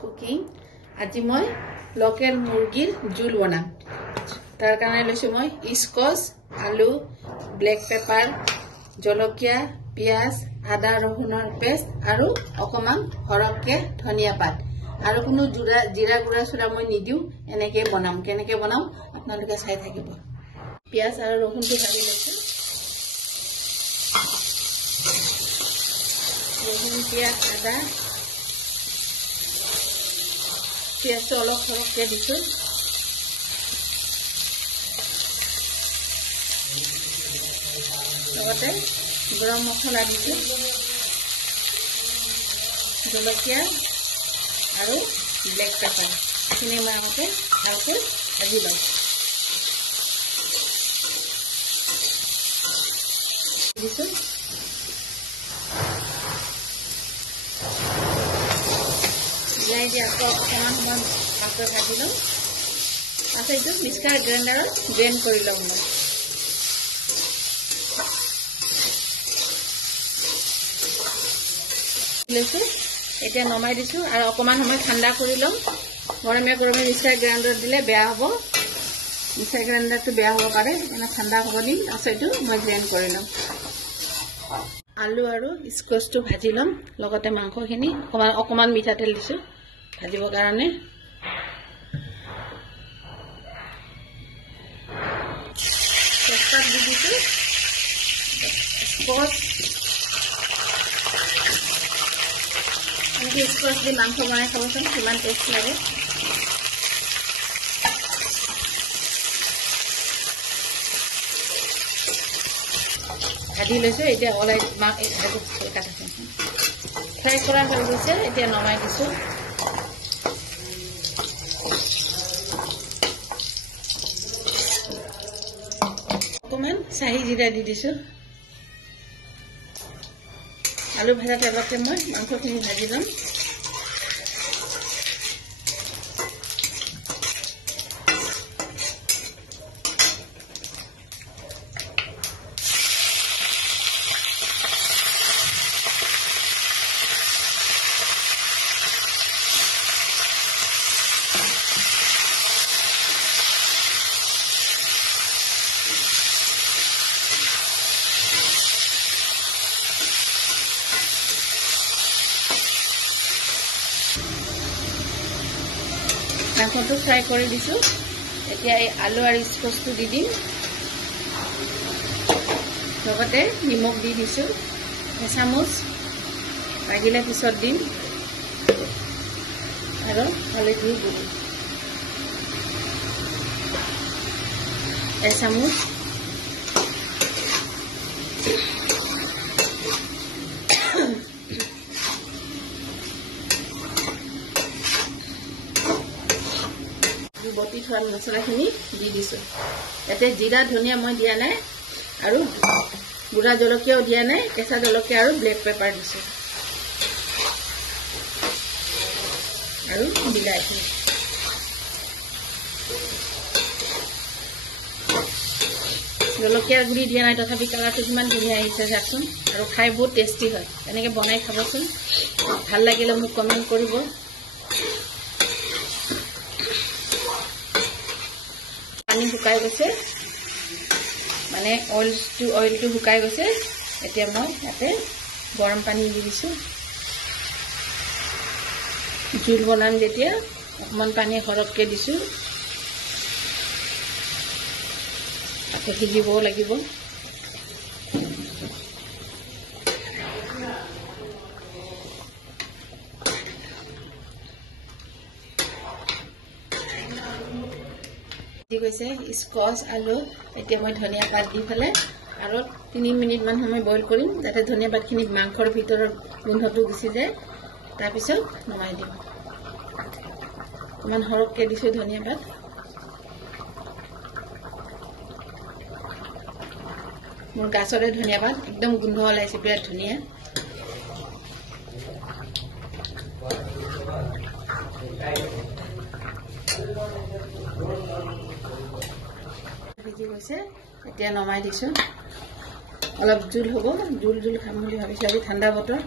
cooking আজি মই local মুরগির জুল বানাম তার কারণে লইছো মই স্কচ আলু ব্ল্যাক পেপার জলকিয়া পিয়াজ আদা রসুনের পেস্ট আর অকমান হরকে ধনিয়া পাত আর কোনো জিরা গুড়া সুরা মই নিদিও এনেকে বানাম কেনেকে বানাম আপনারা চাই থাকিব পিয়াজ আর রসুনটো ভাজি লৈছো রসুন পিয়াজ আদা পিয়াজটো অলপ সৰহকৈ দিছো লগতে গৰম মছলা দিছো জলকীয়া আৰু ব্লেক পেপাৰ খিনি মই আগতে ভালকৈ ভাজি লওঁ দিছো লাই দিয়ে অকণমান সময় ভালকৈ ভাজি লওঁ তাৰপিছত এইটো মিক্সাৰ গ্ৰাইণ্ডাৰত গ্ৰাইণ্ড কৰি লওঁ মই লৈছো এতিয়া নমাই দিছো আৰু অকণমান সময় ঠাণ্ডা কৰি লওঁ গৰমে গৰমে মিক্সাৰ গ্ৰাইণ্ডাৰত দিলে বেয়া হ'ব মিক্সাৰ গ্ৰাইণ্ডাৰটো বেয়া হ'ব পাৰে মানে ঠাণ্ডা হ'ব দিম তাৰপিছত এইটো মই গ্ৰাইণ্ড কৰি লওঁ আলু আৰু স্কচটো ভাজি ল'ম লগতে মাংসখিনি অকণমান মিঠাতেল দিছো ভাজিবৰ কাৰণে তেজপাত দি দিছো স্কচ এনেকৈ স্কচ দি মাংস বনাই খাবচোন কিমান টেষ্ট লাগে ভাজি লৈছো এতিয়া ওলাই ফ্ৰাই কৰা হৈ গৈছে এতিয়া নমাই দিছো অকণমান চাহি জিৰা দি দিছো আলু ভাজা তেলতে মই মাংসখিনি ভাজি ল'ম মাংসটো ফ্ৰাই কৰি দিছো এতিয়া এই আলু আৰু স্কচটো দি দিম লগতে নিমখ দি দিছো এচামুচ লাগিলে পিছত দিম আৰু হালধি গুড়ি এচামুচ বটি থোৱা মছলাখিনি দি দিছো ইয়াতে জিৰা ধনিয়া মই দিয়া নাই আৰু গুড়া জলকীয়াও দিয়া নাই কেঁচা জলকীয়া আৰু ব্লেক পেপাৰ দিছো আৰু বিলাহী জলকীয়াৰ গুড়ি দিয়া নাই তথাপি কালাৰটো কিমান ধুনীয়া আহিছে চাওকচোন আৰু খাই বহুত টেষ্টি হয় এনেকৈ বনাই খাবচোন ভাল লাগিলে মোক কমেণ্ট কৰিব পানী শুকাই গৈছে মানে অইলটো শুকাই গৈছে এতিয়া মই ইয়াতে গৰম পানী দি দিছো জোল বনাম যেতিয়া অকণমান পানী সৰহকৈ দিছো আকৌ সিজিবও লাগিব গৈছে স্কচ আলু এতিয়া মই ধনিয়া পাত দি পেলাই আৰু 3 মিনিটমান সময় বইল কৰিম যাতে ধনিয়া পাতখিনি মাংসৰ ভিতৰৰ গোন্ধটো গুচি যায় তাৰপিছত নমাই দিম অকণমান সৰহকৈ দিছোঁ ধনিয়া পাত মোৰ গাছৰে ধনিয়া পাত একদম গোন্ধ ওলাইছে বিৰাট ধুনীয়া ভিজি গৈছে এতিয়া নমাই দিছো অলপ জুল হ'ব জুল খাম বুলি ভাবিছো আজি ঠাণ্ডা বতৰ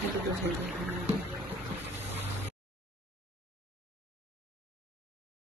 সেইটো